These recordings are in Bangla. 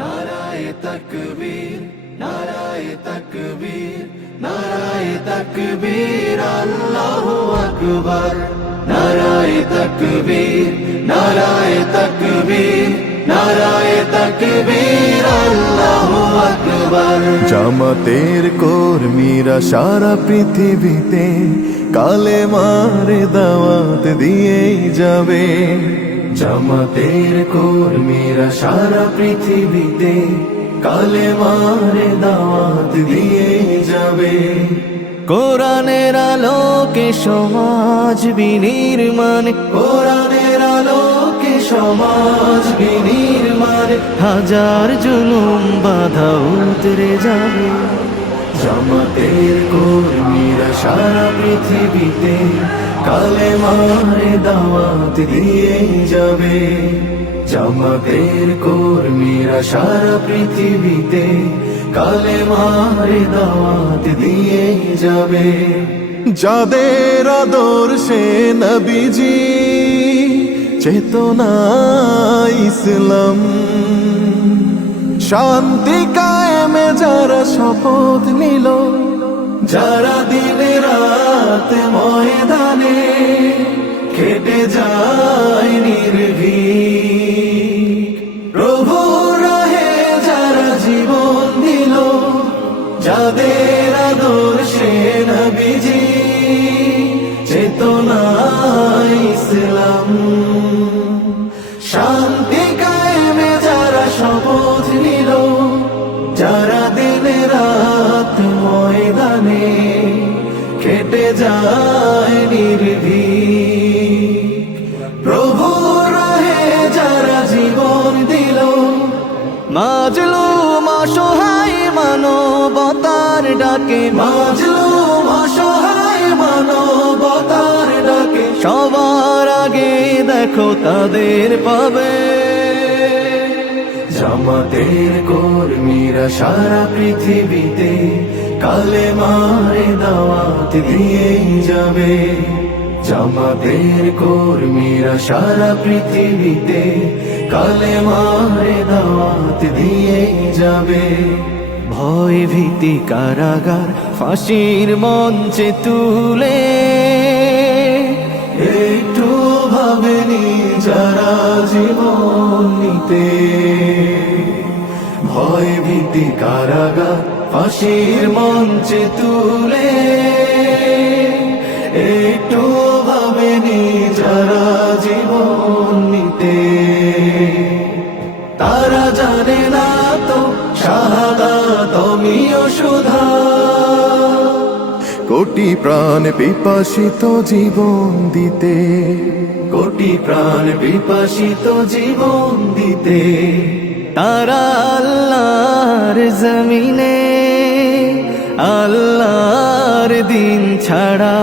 নারায়ে তাকবীর, নারায়ে তাকবীর, নারায়ে তাকবীর, আল্লাহু আকবার। নারায়ে তাকবীর, নারায়ে তাকবীর, নারায়ে তাকবীর, আল্লাহু আকবার। জামাতের কর্মীরা সারা পৃথিবীতে কালেমার দাওয়াত দিয়েই যাবে। জামাতের কর্মীরা সারা পৃথিবীতে কালেমার দাওয়াত দিয়ে যাবে। কোরআনের আলোকে সমাজ বিনির্মাণ, কোরআনের আলোকে সমাজ বিনির্মাণ, হাজার জুলুম বাধা উতরে যাবে। জামাতের কর্মীরা সারা পৃথিবীতে কালেমার দাওয়াত দিয়ে যাবে। জামাতের কর্মীরা সারা পৃথিবীতে কালেমার দাওয়াত দিয়ে যাবে। যাদের আদর্শে নবীজি চেতনা ইসলাম, শান্তি কায়েমে যারা শপথ নিল, যারা দিনে রাত ময়দানে খেটে যায় নির্ভীক, প্রভু রাহে যারা জীবন দিল, যাদের আদর্শে নবীজি চেতনা ইসলাম, শান্তি কায়েমে যারা শপথ নিল, যারা দিনে রাত ময়দানে খেটে যায় নির্ভীক, প্রভু রাহে যারা জীবন দিল, মাজলুম অসহায় মানবতার ডাকে, মাজলুম অসহায় মানবতার ডাকে, সবার আগে দেখো তাদের পাবে। জামাতের কর্মীরা সারা পৃথিবীতে কালেমার দাওয়াত দিয়ে যাবে। জামাতের কর্মীরা সারা পৃথিবীতে কালেমার দাওয়াত দিয়ে যাবে। ভয় ভীতি কারাগার ফাঁসির মঞ্চে তুলে, একটু ভাবেনি যারা জীবন নিতে, ভয় ভীতি কারাগার ফাঁসির মঞ্চে তুলে, একটু ভাবেনি যারা জীবন নিতে, তারা জানে না তো শাহাদাত আমিও সুধা। কোটি প্রাণ পিপাসিত জীবন দিতে, কোটি প্রাণ বিপাসিত জীবন দিতে, তারা আল্লাহর জমিনে আল্লাহর দিন ছাড়া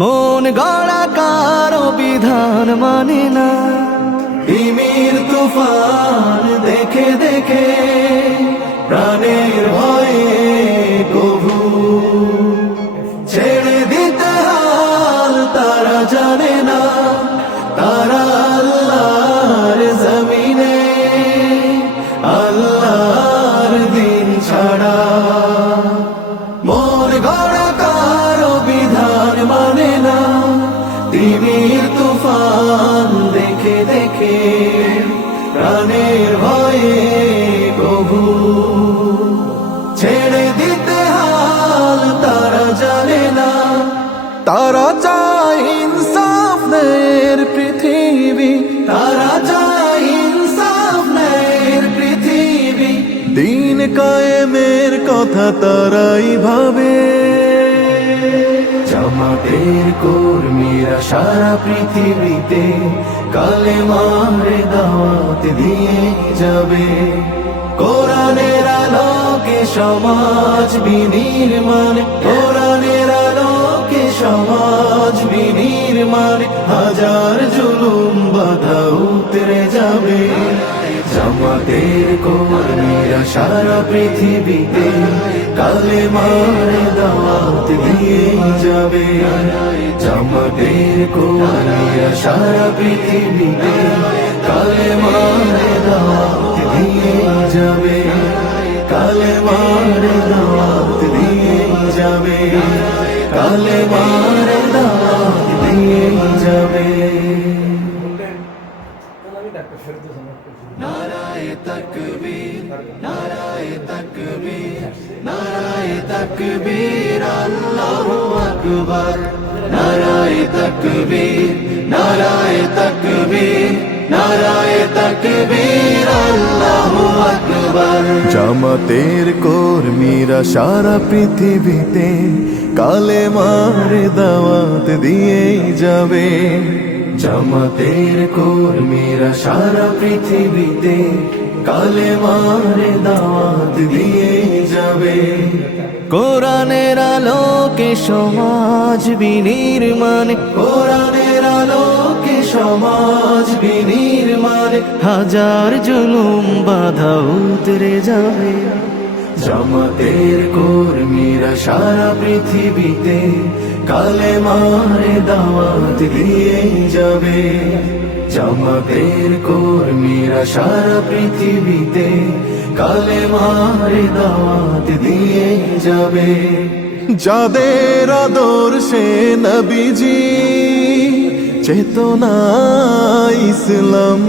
মন গড়া কারো বিধান মানে না। তিমির তুফান দেখে দেখে প্রাণের ভয়ে কভু ছেড়ে দিতে হাল তারা জানে না। তারা আল্লাহর জমিনে আল্লাহর দিন ছাড়া মন গড়া কারো বিধান মানে না। তিমির তুফান দেখে দেখে প্রাণের ভয়ে কভু ছেড়ে দিতে হাল তারা জানে না। তারা চায় ইনসাফ ন্যায়ের পৃথিবী, তারা চায় ইনসাফ ন্যায়ের পৃথিবী, দিন কায়েমের কথা তারাই ভাবে। জামাতের কর্মীরা সারা পৃথিবীতে কালেমার দাওয়াত দিয়ে যাবে। কোরআনের আলোকে সমাজ বিনির্মাণ, কোরআনের আলোকে সমাজ বিনির্মাণ, হাজার জুলুম বাধা উতরে যাবে। জামাতের কর্মীরা সারা পৃথিবীতে কালেমার দাওয়াত দিয়ে যাবে। জামাতের কর্মীরা সারা পৃথিবীতে কালেমার দাওয়াত দিয়ে যাবে, কালেমার দাওয়াত দিয়ে যাবে, কালেমার দাওয়াত দিয়ে যাবে। নারায়ে তাকবীর, নারায়ে তাকবীর, নারায়ে তাকবীর, আল্লাহু আকবার। নারায়ে তাকবীর, নারায়ে তাকবীর, নারায়ে তাকবীর, আল্লাহু আকবার। জামাতের কর্মীরা সারা পৃথিবীতে কালেমার দাওয়াত দিয়ে যাবে, জামাতের কর্মীরা সারা পৃথিবীতে কালেমার দাওয়াত দিয়ে যাবে। কোরআনের আলোকে সমাজ বিনির্মাণ, কোরআনের আলোকে সমাজ বিনির্মাণ, হাজার জুলুম বাধা উতরে যাবে। জামাতের কর্মীরা সারা পৃথিবীতে কালেমার দাওয়াত দিয়ে যাবে, জামাতের কর্মীরা সারা পৃথিবীতে কালেমার দাওয়াত দিয়ে যাবে। যাদের আদর্শে নবীজি চেতনা ইসলাম,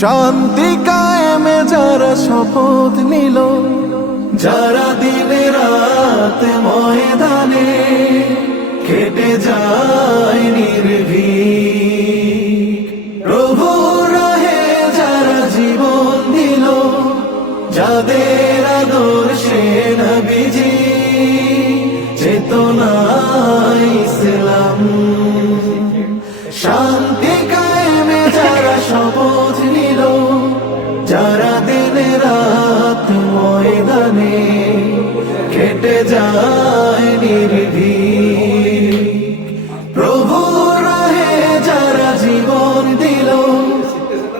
শান্তি কায়েমে যারা শপথ নিল, যারা দিনে রাত ময়দানে খেটে যায় নির্ভীক, প্রভু রাহে যারা জীবন দিল, যাদের আদর্শে নবীজি চেতনা ইসলাম, শান্তি কায়েমে যারা শপথ নিল, যারা দিনে রাত ময়দানে খেটে যায় নির্ভীক, প্রভু রাহে যারা জীবন দিল,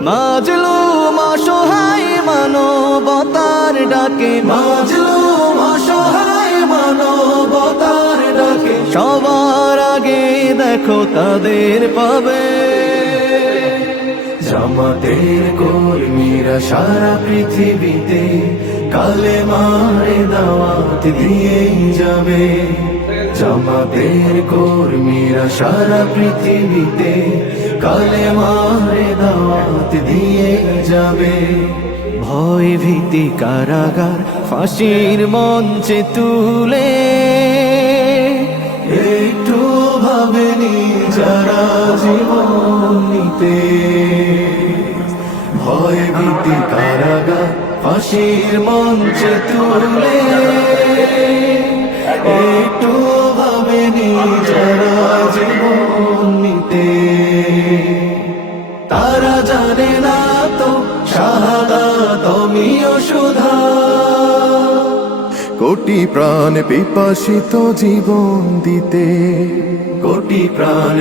মাজলুম অসহায় মানবতার ডাকে, মাজলুম অসহায় মানবতার ডাকে, সবার আগে দেখো তাদের পাবে। জামাতের কর্মীরা সারা পৃথিবীতে কালেমার দাওয়াত দিয়ে যাবে, জামাতের কর্মীরা সারা পৃথিবীতে কালেমার দাওয়াত দিয়ে যাবে। ভয় ভীতি কারাগার ফাঁসির মঞ্চে তুলে, একটু ভাবেনি যারা জীবন নিতে, ভয় ভীতি কারাগার ফাঁসির মঞ্চে তুলে, একটু ভাবেনি যারা জীবন নিতে, তারা জানে না তো শাহাদাত আমিও সুধা, কোটি প্রাণ পিপাসিত জীবন দিতে, কোটি প্রাণ